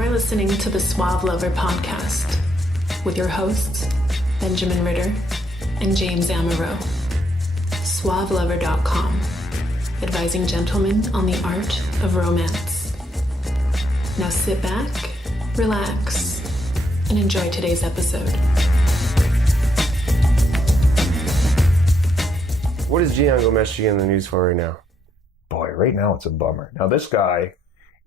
You're listening to the Suave Lover podcast with your hosts, Benjamin Ritter and James Amaro. SuaveLover.com, advising gentlemen on the art of romance. Now sit back, relax, and enjoy today's episode. What is Gian Gomeshi in the news for right now? Boy, right now it's a bummer. Now this guy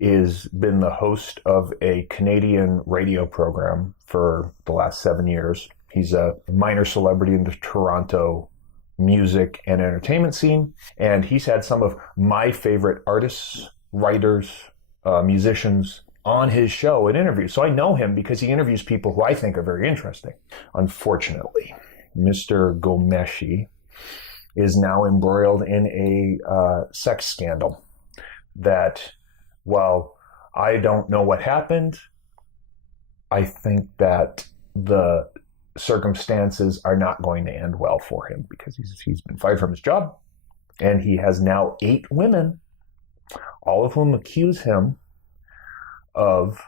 has been the host of a Canadian radio program for the last 7 years. He's a minor celebrity in the Toronto music and entertainment scene, and he's had some of my favorite artists, writers, musicians on his show and interviews. So I know him because he interviews people who I think are very interesting. Unfortunately, Mr. Gomeshi is now embroiled in a sex scandal that, while I don't know what happened, I think that the circumstances are not going to end well for him because he's been fired from his job, and he has now 8 women, all of whom accuse him of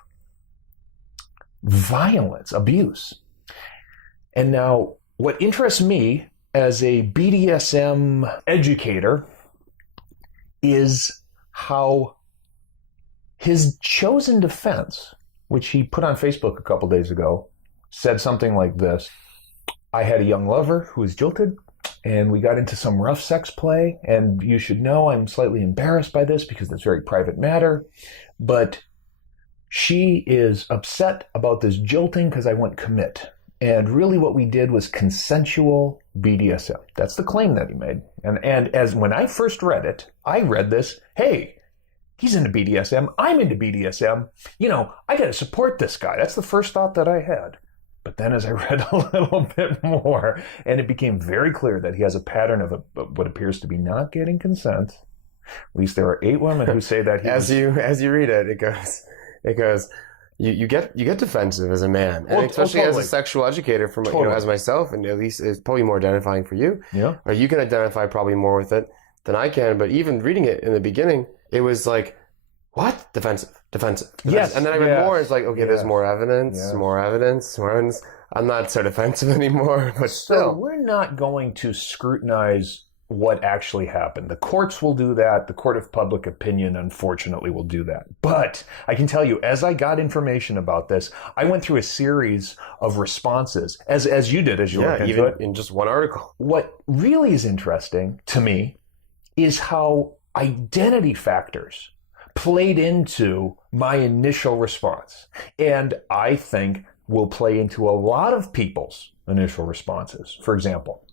violence, abuse. And now what interests me as a BDSM educator is how his chosen defense, which he put on Facebook a couple days ago, said something like this: I had a young lover who was jilted, and we got into some rough sex play, and you should know I'm slightly embarrassed by this because it's a very private matter, but she is upset about this jilting because I wouldn't commit. And really what we did was consensual BDSM. That's the claim that he made. And as when I first read it, I read this, hey, he's into BDSM, I'm into BDSM, I got to support this guy. That's the first thought that I had. But then as I read a little bit more, and it became very clear that he has a pattern of what appears to be not getting consent. At least there are 8 women who say that he as you read it, it goes. You get defensive as a man, and especially totally. as a sexual educator, from Totally. as myself, and at least it's probably more identifying for you. Yeah. Or you can identify probably more with it than I can. But even reading it in the beginning, it was like, what? Defensive. Yes. And then I read more. It's like, okay, Yes. there's more evidence. I'm not so defensive anymore. But So still, we're not going to scrutinize what actually happened. The courts will do that. The court of public opinion, unfortunately, will do that. But I can tell you, as I got information about this, I went through a series of responses, as you did, as you looked into even it. in just one article. What really is interesting to me is how identity factors played into my initial response. And I think will play into a lot of people's initial responses. For example,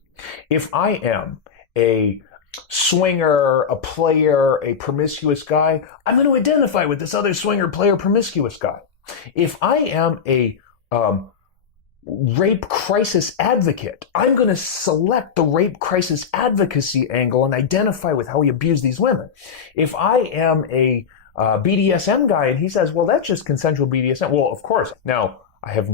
if I am a swinger, a player, a promiscuous guy, I'm going to identify with this other swinger, player, promiscuous guy. If I am a rape crisis advocate, I'm going to select the rape crisis advocacy angle and identify with how he abused these women. If I am a BDSM guy and he says, well, that's just consensual BDSM. Well, of course. Now, I have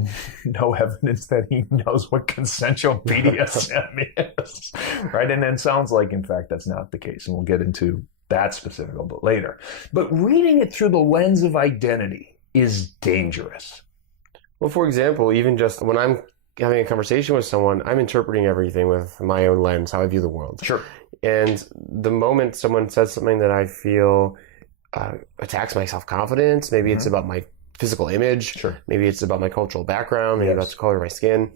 no evidence that he knows what consensual BDSM is, right? And it sounds like, in fact, that's not the case. And we'll get into that specific a bit later. But reading it through the lens of identity is dangerous. Well, for example, even just when I'm having a conversation with someone, I'm interpreting everything with my own lens, how I view the world. Sure. And the moment someone says something that I feel attacks my self-confidence, maybe it's about my physical image, Sure. maybe it's about my cultural background, maybe that's the color of my skin.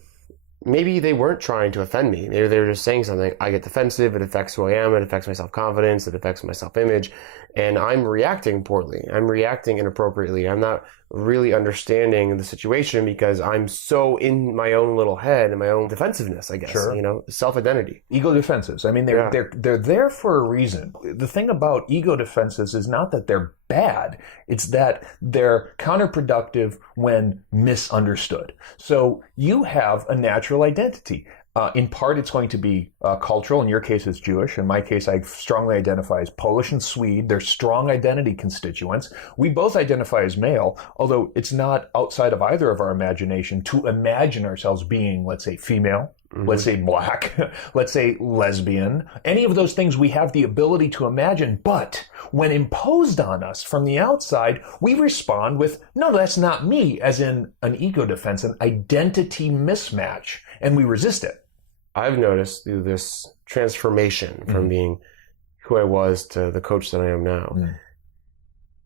Maybe they weren't trying to offend me. Maybe they were just saying something. I get defensive. It affects who I am. It affects my self-confidence. It affects my self-image. And I'm reacting poorly. I'm reacting inappropriately. I'm not really understanding the situation because I'm so in my own little head and my own defensiveness, I guess. Sure. Self-identity. Ego defenses. I mean, they're there for a reason. The thing about ego defenses is not that they're bad. It's that they're counterproductive when misunderstood. So you have a natural identity. In part, it's going to be cultural. In your case, it's Jewish. In my case, I strongly identify as Polish and Swede. They're strong identity constituents. We both identify as male, although it's not outside of either of our imagination to imagine ourselves being, let's say, female let's say black, let's say lesbian, any of those things we have the ability to imagine, but when imposed on us from the outside, we respond with, no, that's not me, as in an ego defense, an identity mismatch, and we resist it. I've noticed through this transformation from being who I was to the coach that I am now,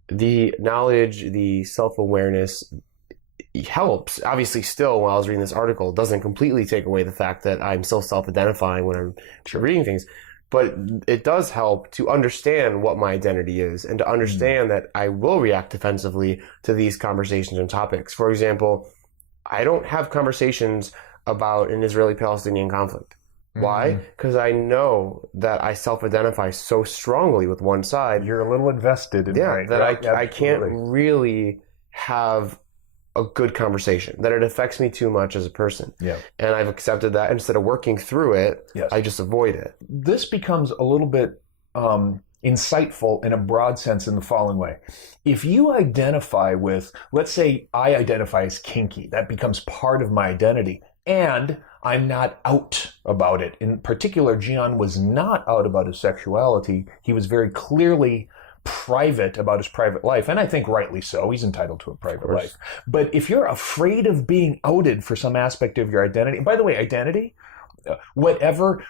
the knowledge, the self-awareness helps. Obviously, still, while I was reading this article, it doesn't completely take away the fact that I'm still self-identifying when I'm reading things, but it does help to understand what my identity is and to understand that I will react defensively to these conversations and topics. For example, I don't have conversations about an Israeli-Palestinian conflict. Why? Because I know that I self-identify so strongly with one side. You're a little invested in that I can't really have a good conversation, that it affects me too much as a person. Yeah. And I've accepted that. Instead of working through it, I just avoid it. This becomes a little bit insightful in a broad sense in the following way. If you identify with, let's say I identify as kinky, that becomes part of my identity, and I'm not out about it. In particular, Gian was not out about his sexuality. He was very clearly private about his private life, and I think rightly so. He's entitled to a private life. But if you're afraid of being outed for some aspect of your identity, and by the way, identity, whatever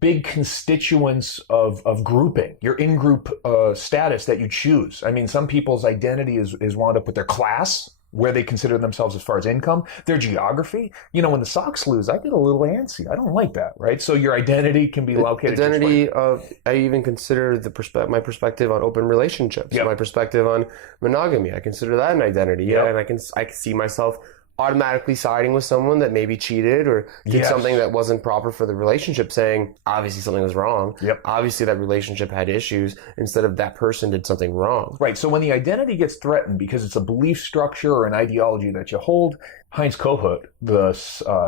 big constituents of grouping, your in-group status that you choose. I mean, some people's identity is wound up with their class, where they consider themselves as far as income, their geography. You know, when the Sox lose, I get a little antsy. I don't like that, right? So your identity can be located. Identity of, I even consider my perspective on open relationships, my perspective on monogamy. I consider that an identity, and I can see myself automatically siding with someone that maybe cheated or did something that wasn't proper for the relationship, saying obviously something was wrong. Obviously that relationship had issues, instead of that person did something wrong. Right. So when the identity gets threatened because it's a belief structure or an ideology that you hold, Heinz Kohut, the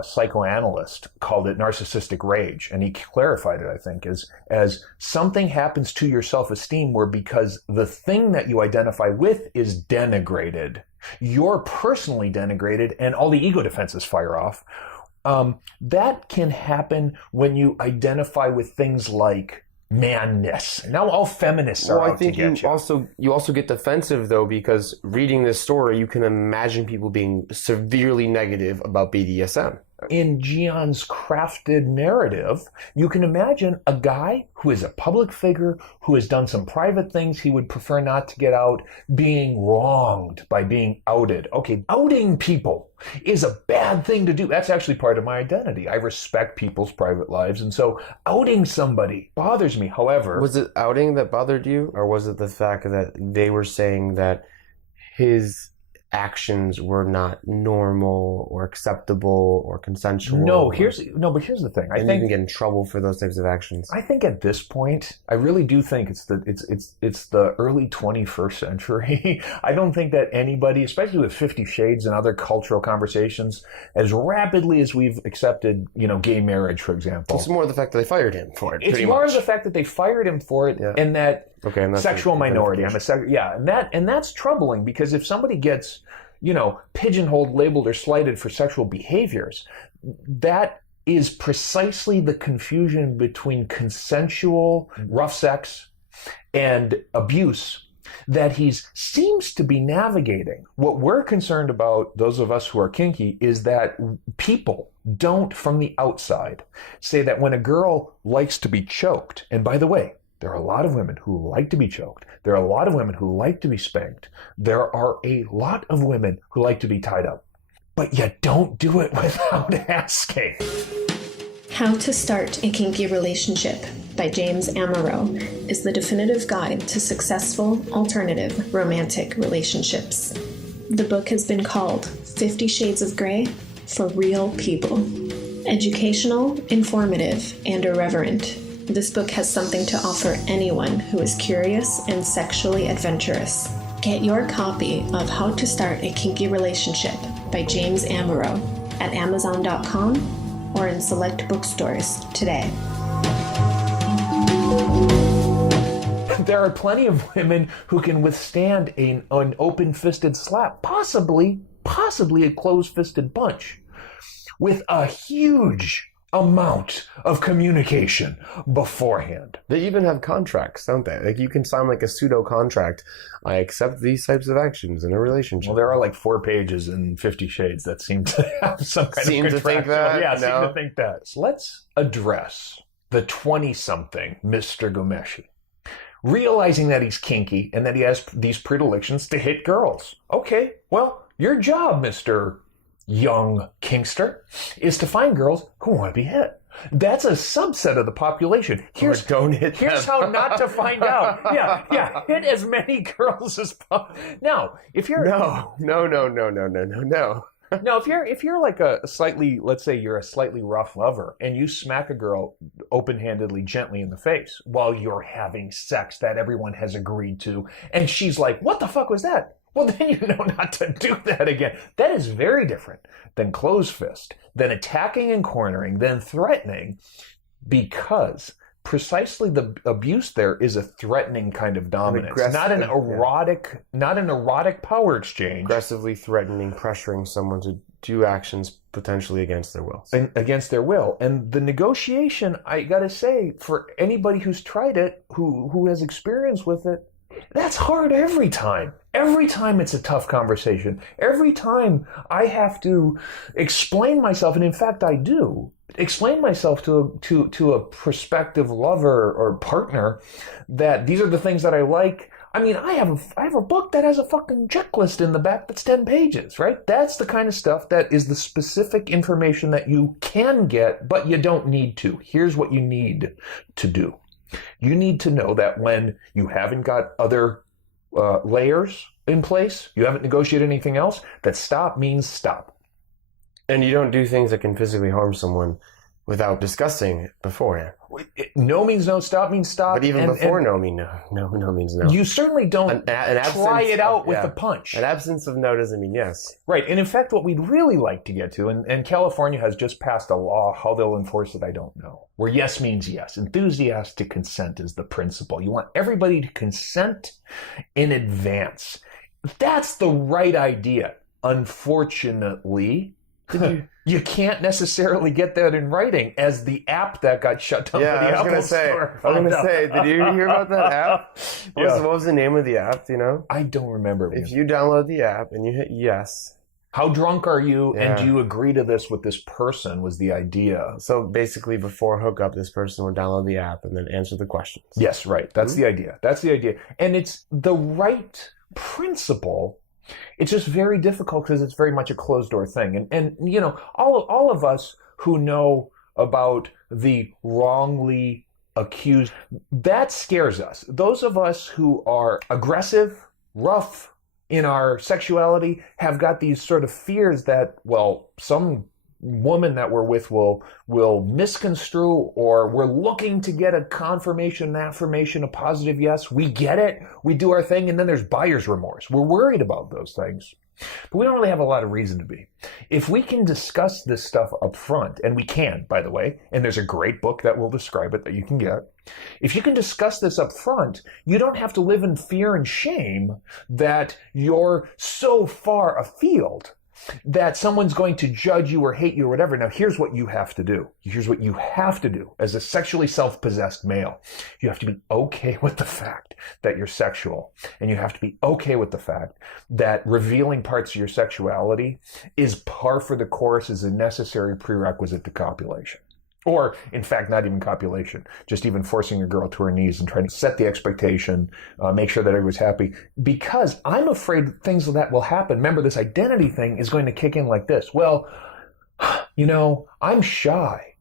psychoanalyst, called it narcissistic rage, and he clarified it, I think, as something happens to your self-esteem where, because the thing that you identify with is denigrated, you're personally denigrated, and all the ego defenses fire off. That can happen when you identify with things like manness. Now all feminists are out to get you. You also get defensive, though, because reading this story, you can imagine people being severely negative about BDSM. In Gian's crafted narrative, you can imagine a guy who is a public figure, who has done some private things he would prefer not to get out, being wronged by being outed. Okay, outing people is a bad thing to do. That's actually part of my identity. I respect people's private lives, and so outing somebody bothers me. However... Was it outing that bothered you, or was it the fact that they were saying that his actions were not normal or acceptable or consensual? But here's the thing. I think you can get in trouble for those types of actions. I think at this point, I really do think it's the early 21st century. I don't think that anybody, especially with 50 Shades and other cultural conversations, as rapidly as we've accepted, gay marriage, for example. It's more the fact that they fired him for it. It's more of the fact that they fired him for it, and that sexual minority. And that's troubling, because if somebody gets, pigeonholed, labeled, or slighted for sexual behaviors, that is precisely the confusion between consensual rough sex and abuse that he seems to be navigating. What we're concerned about, those of us who are kinky, is that people don't, from the outside, say that when a girl likes to be choked, and by the way, there are a lot of women who like to be choked. There are a lot of women who like to be spanked. There are a lot of women who like to be tied up. But you don't do it without asking. How to Start a Kinky Relationship by James Amaro is the definitive guide to successful alternative romantic relationships. The book has been called 50 Shades of Grey for Real People. Educational, informative, and irreverent, this book has something to offer anyone who is curious and sexually adventurous. Get your copy of How to Start a Kinky Relationship by James Amaro at Amazon.com or in select bookstores today. There are plenty of women who can withstand an open-fisted slap, possibly a closed-fisted punch, with a huge amount of communication beforehand. They even have contracts, don't they? Like, you can sign like a pseudo contract. I accept these types of actions in a relationship. Well, there are like 4 pages in 50 Shades that seem to have some kind of to think that? Yeah, No. seem to think that. So let's address the 20-something Mr. Gomeshi. Realizing that he's kinky and that he has these predilections to hit girls. Okay, well, your job, Mr. Young Kingster, is to find girls who want to be hit. That's a subset of the population. Here's how not to find out. Yeah, hit as many girls as possible. Now, if you're No. Now, if you're like a slightly, let's say you're a slightly rough lover and you smack a girl open-handedly, gently in the face while you're having sex that everyone has agreed to, and she's like, "What the fuck was that?" Well, then you know not to do that again. That is very different than closed fist, than attacking and cornering, than threatening, because precisely the abuse there is a threatening kind of dominance, not an erotic power exchange. Aggressively threatening, pressuring someone to do actions potentially against their will. Against their will. And the negotiation, I gotta say, for anybody who's tried it, who has experience with it, that's hard every time. Every time it's a tough conversation. Every time I have to explain myself, and in fact I do, explain myself to a prospective lover or partner that these are the things that I like. I mean, I have a book that has a fucking checklist in the back that's 10 pages, right? That's the kind of stuff that is the specific information that you can get, but you don't need to. Here's what you need to do. You need to know that when you haven't got other layers in place, you haven't negotiated anything else, that stop means stop. And you don't do things that can physically harm someone without discussing it beforehand. No means no, stop means stop. But even before no means no. No means no. You certainly don't try it out with a punch. An absence of no doesn't mean yes. Right. And in fact, what we'd really like to get to, and California has just passed a law, how they'll enforce it, I don't know, where yes means yes. Enthusiastic consent is the principle. You want everybody to consent in advance. That's the right idea. Unfortunately, you can't necessarily get that in writing, as the app that got shut down by the Apple Store. I was going to say, did you hear about that app? What was the name of the app, do you know? I don't remember. If you download the app and you hit yes. How drunk are you, and do you agree to this with this person, was the idea. So basically, before hookup, this person would download the app and then answer the questions. Yes, right. That's the idea. That's the idea. And it's the right principle. It's just very difficult because it's very much a closed door thing. And you know, all of us who know about the wrongly accused, that scares us. Those of us who are aggressive, rough in our sexuality have got these sort of fears that, well, some woman that we're with will misconstrue, or we're looking to get a confirmation, an affirmation, a positive yes. We get it, we do our thing, and then there's buyer's remorse. We're worried about those things. But we don't really have a lot of reason to be. If we can discuss this stuff up front, and we can, by the way, and there's a great book that will describe it that you can get. If you can discuss this up front, you don't have to live in fear and shame that you're so far afield that someone's going to judge you or hate you or whatever. Now, here's what you have to do. Here's what you have to do as a sexually self-possessed male. You have to be okay with the fact that you're sexual. And you have to be okay with the fact that revealing parts of your sexuality is par for the course, is a necessary prerequisite to copulation. Or, in fact, not even copulation, just even forcing a girl to her knees and trying to set the expectation, make sure that everyone's happy. Because I'm afraid things like that will happen. Remember, this identity thing is going to kick in like this. Well, you know, I'm shy.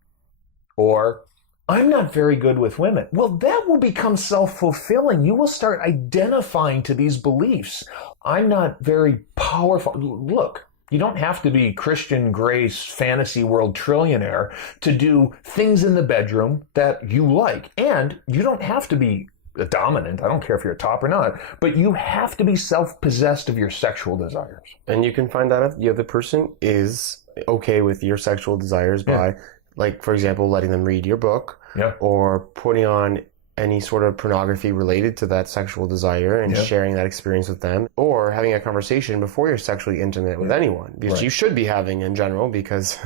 Or, I'm not very good with women. Well, that will become self-fulfilling. You will start identifying to these beliefs. I'm not very powerful. Look. You don't have to be Christian Grace fantasy world trillionaire to do things in the bedroom that you like. And you don't have to be a dominant. I don't care if you're a top or not. But you have to be self-possessed of your sexual desires. And you can find out if the other person is okay with your sexual desires by, like, for example, letting them read your book. Yeah. Or putting on any sort of pornography related to that sexual desire and sharing that experience with them, or having a conversation before you're sexually intimate with anyone, because you should be having in general, because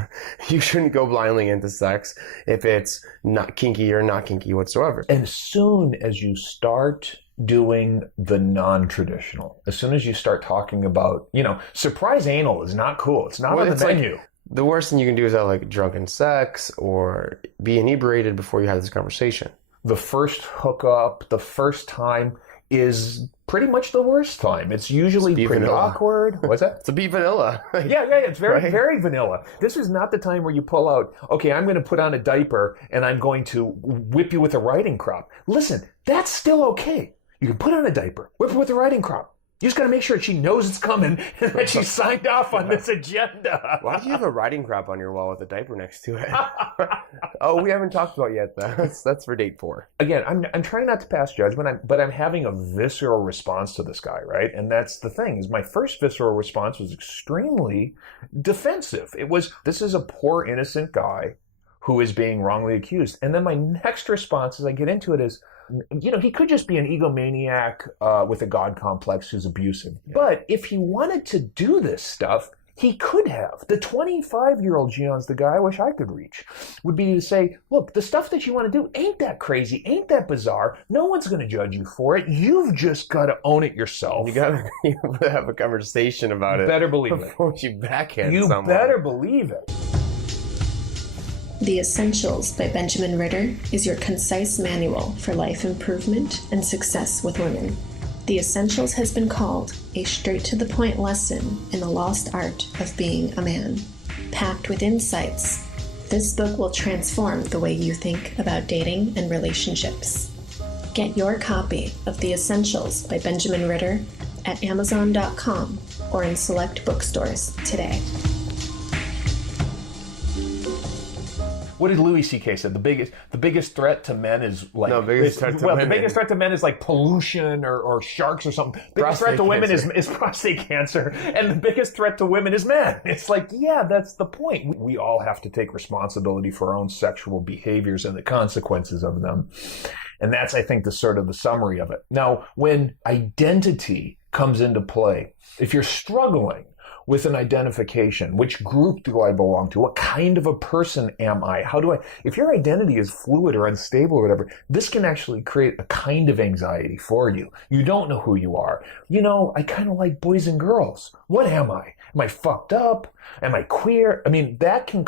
you shouldn't go blindly into sex if it's not kinky or not kinky whatsoever. And as soon as you start doing the non-traditional, as soon as you start talking about, surprise anal is not cool. It's not on the menu. The worst thing you can do is have like drunken sex or be inebriated before you have this conversation. The first hookup, the first time is pretty much the worst time. It's usually pretty awkward. What's that? It's a beat vanilla. Yeah. It's very, very vanilla. This is not the time where you pull out, okay, I'm going to put on a diaper and I'm going to whip you with a riding crop. Listen, that's still okay. You can put on a diaper, whip her with a riding crop. You just got to make sure she knows it's coming and that she signed off on this agenda. Why do you have a riding crop on your wall with a diaper next to it? Oh, we haven't talked about yet. That's for date 4. Again, I'm trying not to pass judgment, but I'm having a visceral response to this guy, right? And that's the thing, is my first visceral response was extremely defensive. It was, this is a poor, innocent guy who is being wrongly accused. And then my next response as I get into it is, he could just be an egomaniac with a God complex who's abusive. Yeah. But if he wanted to do this stuff, he could have. The 25-year-old Gion's the guy I wish I could reach, would be to say, look, the stuff that you want to do ain't that crazy, ain't that bizarre. No one's going to judge you for it. You've just got to own it yourself. You got to have a conversation about it. Better believe it. Before you backhand someone. You better believe it. The Essentials by Benjamin Ritter is your concise manual for life improvement and success with women. The Essentials has been called a straight-to-the-point lesson in the lost art of being a man. Packed with insights, this book will transform the way you think about dating and relationships. Get your copy of The Essentials by Benjamin Ritter at Amazon.com or in select bookstores today. What did Louis C.K. say? The biggest threat to men is like the biggest threat to men is like pollution or sharks or something. The biggest threat to women is prostate cancer, and the biggest threat to women is men. It's like, yeah, that's the point. We all have to take responsibility for our own sexual behaviors and the consequences of them. And that's, I think, the summary of it. Now, when identity comes into play, if you're struggling with an identification, which group do I belong to? What kind of a person am I? If your identity is fluid or unstable or whatever, this can actually create a kind of anxiety for you. You don't know who you are. I kind of like boys and girls. What am I? Am I fucked up? Am I queer? I mean, that can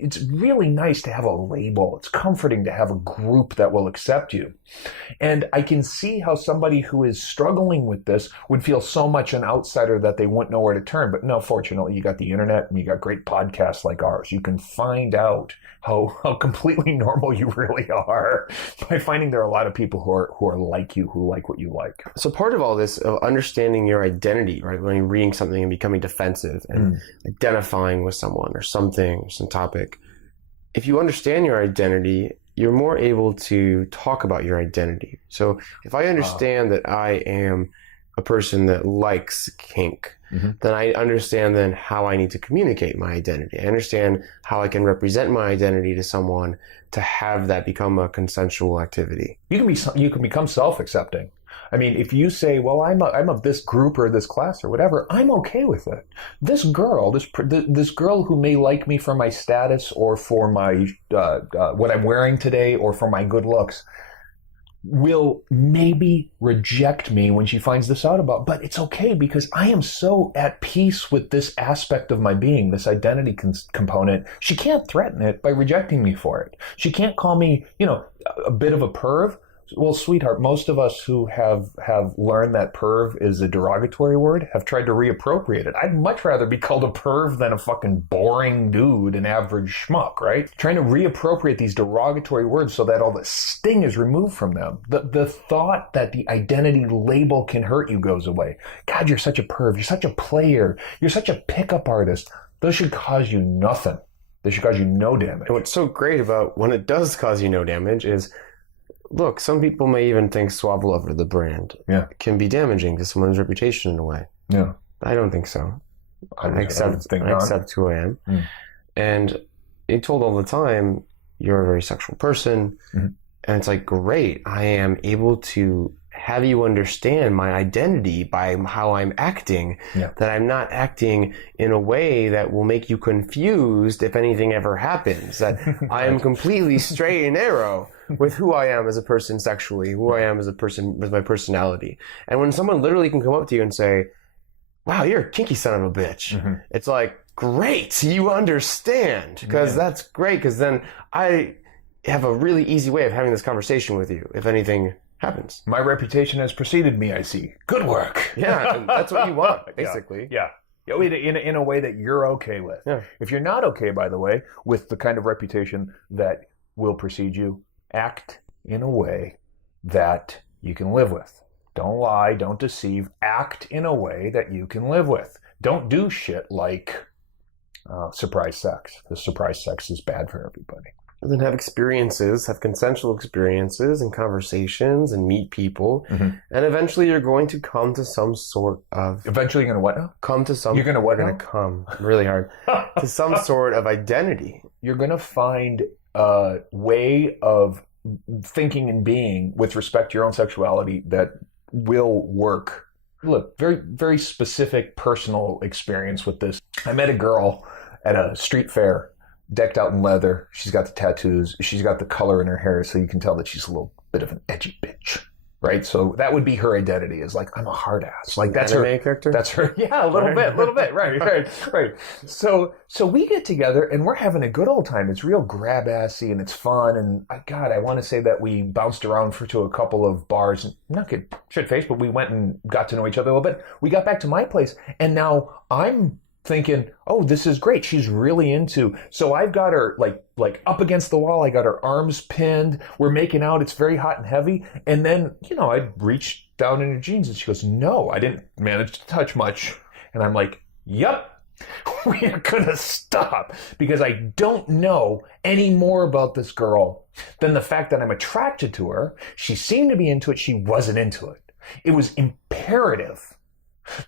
it's really nice to have a label. It's comforting to have a group that will accept you. And I can see how somebody who is struggling with this would feel so much an outsider that they wouldn't know where to turn. But no, fortunately, you got the internet and you got great podcasts like ours. You can find out how completely normal you really are by finding there are a lot of people who are like you, who like what you like. So part of all this, of understanding your identity, right? When you're reading something and becoming defensive and identifying with someone or something, some topic. If you understand your identity, you're more able to talk about your identity. So if I understand that I am a person that likes kink, then I understand then how I need to communicate my identity. I understand how I can represent my identity to someone to have that become a consensual activity. You can become self-accepting. I mean, if you say, well, I'm of this group or this class or whatever, I'm okay with it. This girl who may like me for my status or for my what I'm wearing today or for my good looks will maybe reject me when she finds this out about, but it's okay because I am so at peace with this aspect of my being, this identity component. She can't threaten it by rejecting me for it. She can't call me, a bit of a perv. Well, sweetheart, most of us who have learned that perv is a derogatory word have tried to reappropriate it. I'd much rather be called a perv than a fucking boring dude, an average schmuck, right? Trying to reappropriate these derogatory words so that all the sting is removed from them. The thought that the identity label can hurt you goes away. God, you're such a perv. You're such a player. You're such a pickup artist. Those should cause you nothing. They should cause you no damage. And what's so great about when it does cause you no damage is, look, some people may even think Suave, the brand, can be damaging to someone's reputation in a way. Yeah. I don't think so. I accept who I am. And you're told all the time, you're a very sexual person. And it's like, great, I am able to have you understand my identity by how I'm acting, that I'm not acting in a way that will make you confused if anything ever happens, that I am completely straight and narrow with who I am as a person sexually, who I am as a person with my personality. And when someone literally can come up to you and say, wow, you're a kinky son of a bitch, it's like, great, you understand, because that's great, because then I have a really easy way of having this conversation with you if anything happens. My reputation has preceded me, I see. Good work. Yeah, and that's what you want, basically. Yeah. In a way that you're okay with. Yeah. If you're not okay, by the way, with the kind of reputation that will precede you, act in a way that you can live with. Don't lie, don't deceive. Act in a way that you can live with. Don't do shit like surprise sex. Because surprise sex is bad for everybody. And then have experiences, have consensual experiences and conversations and meet people. And eventually you're going to come to some sort of... Eventually you're going to what now? Come to some... You're going to what? You're going to come really hard. To some sort of identity. You're going to find a way of thinking and being with respect to your own sexuality that will work. Look, very, very specific personal experience with this. I met a girl at a street fair, decked out in leather. She's got the tattoos. She's got the color in her hair, so you can tell that she's a little bit of an edgy bitch, right? So that would be her identity, is like, I'm a hard ass. Like that's her character. That's her. Yeah, a little bit. Right. So we get together and we're having a good old time. It's real grab assy and it's fun. And I want to say that we bounced around to a couple of bars. Not good shit face, but we went and got to know each other a little bit. We got back to my place, and now I'm thinking, oh, this is great. She's really into. So I've got her like up against the wall. I got her arms pinned. We're making out. It's very hot and heavy. And then, I reach down in her jeans and she goes, no, I didn't manage to touch much. And I'm like, yep, we're going to stop, because I don't know any more about this girl than the fact that I'm attracted to her. She seemed to be into it. She wasn't into it. It was imperative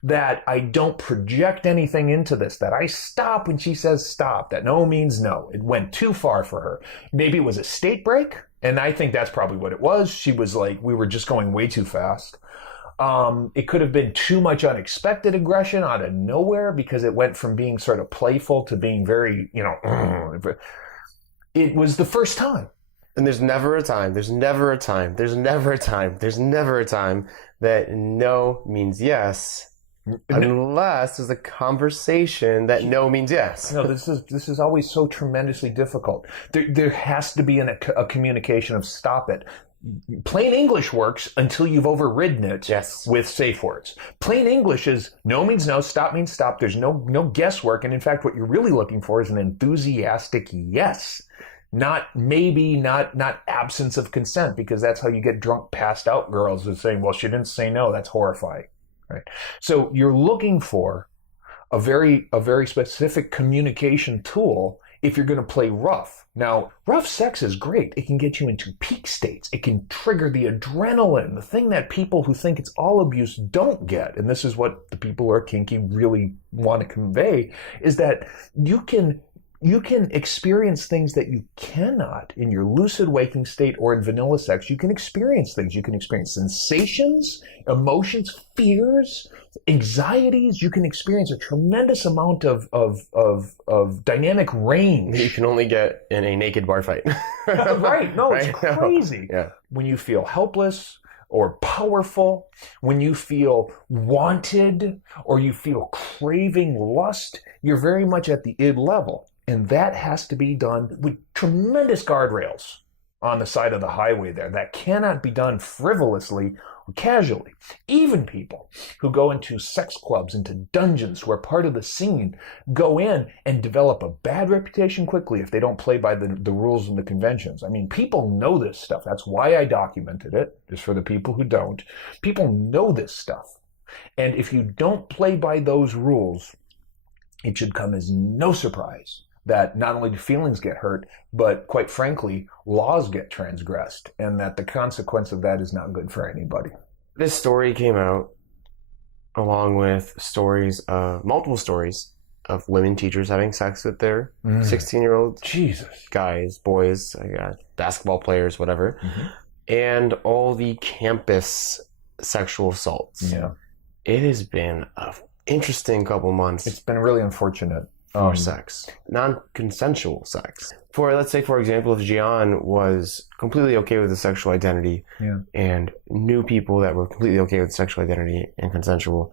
that I don't project anything into this, that I stop when she says stop, that no means no. It went too far for her. Maybe it was a state break, and I think that's probably what it was. She was like, we were just going way too fast. It could have been too much unexpected aggression out of nowhere, because it went from being sort of playful to being very, it was the first time. And there's never a time that no means yes, unless there's a conversation that no means yes. No, this is always so tremendously difficult. There has to be a communication of stop it. Plain English works until you've overridden it with safe words. Plain English is no means no, stop means stop. There's no guesswork. And in fact, what you're really looking for is an enthusiastic yes. Not maybe, not absence of consent, because that's how you get drunk, passed out girls is saying, well, she didn't say no. That's horrifying, right? So you're looking for a very specific communication tool if you're going to play rough. Now, rough sex is great. It can get you into peak states. It can trigger the adrenaline, the thing that people who think it's all abuse don't get. And this is what the people who are kinky really want to convey, is that you can experience things that you cannot in your lucid waking state or in vanilla sex. You can experience things. You can experience sensations, emotions, fears, anxieties. You can experience a tremendous amount of dynamic range. You can only get in a naked bar fight. Right. No, it's crazy. Yeah. When you feel helpless or powerful, when you feel wanted or you feel craving lust, you're very much at the id level. And that has to be done with tremendous guardrails on the side of the highway there. That cannot be done frivolously or casually. Even people who go into sex clubs, into dungeons, who are part of the scene, go in and develop a bad reputation quickly if they don't play by the rules and the conventions. I mean, people know this stuff. That's why I documented it, just for the people who don't. People know this stuff. And if you don't play by those rules, it should come as no surprise that not only do feelings get hurt, but quite frankly, laws get transgressed, and that the consequence of that is not good for anybody. This story came out along with multiple stories of women teachers having sex with their 16-year-old Jesus. guys, boys, basketball players, whatever, and all the campus sexual assaults. Yeah. It has been an interesting couple months. It's been really unfortunate. For sex, non-consensual sex. Let's say, for example, if Gian was completely okay with his sexual identity and knew people that were completely okay with sexual identity and consensual,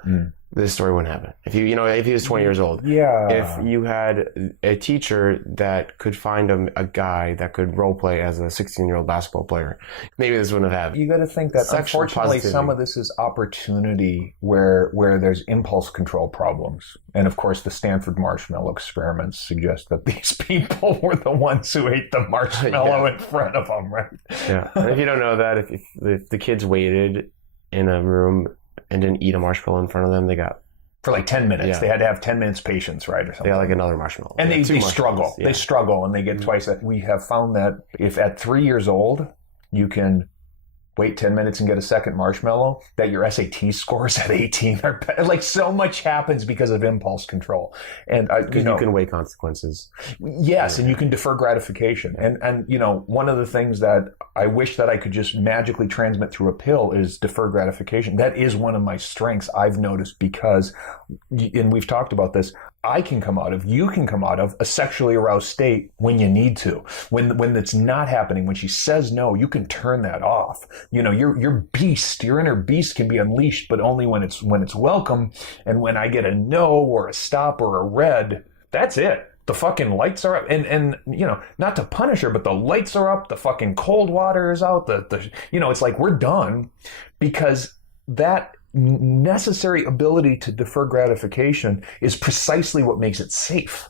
this story wouldn't happen. If if he was 20 years old, if you had a teacher that could find him a guy that could role play as a 16-year-old basketball player, maybe this wouldn't have happened. You got to think that unfortunately some of this is opportunity where there's impulse control problems. And of course, the Stanford marshmallow experiments suggest that these people were the ones who ate the marshmallow in front of them, right? Yeah. And if you don't know that, if the kids waited in a room and didn't eat a marshmallow in front of them, they got... For like 10 minutes. Yeah. They had to have 10 minutes patience, right? Or something. They got like another marshmallow. And they struggle. Yeah. They struggle and they get twice that. We have found that if at 3 years old, you can wait 10 minutes and get a second marshmallow, that your SAT scores at 18 are better. Like so much happens because of impulse control. And you can weigh consequences. Yes, and you can defer gratification. And one of the things that I wish that I could just magically transmit through a pill is defer gratification. That is one of my strengths I've noticed because, and we've talked about this, you can come out of a sexually aroused state when you need to. When it's not happening, when she says no, you can turn that off. Your beast, your inner beast can be unleashed, but only when it's welcome. And when I get a no or a stop or a red, that's it. The fucking lights are up, and not to punish her, but the lights are up. The fucking cold water is out. It's like we're done, because that necessary ability to defer gratification is precisely what makes it safe.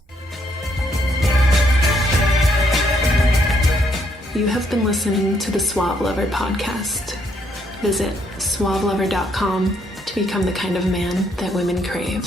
You have been listening to the Suave Lover podcast. Visit suavelover.com to become the kind of man that women crave.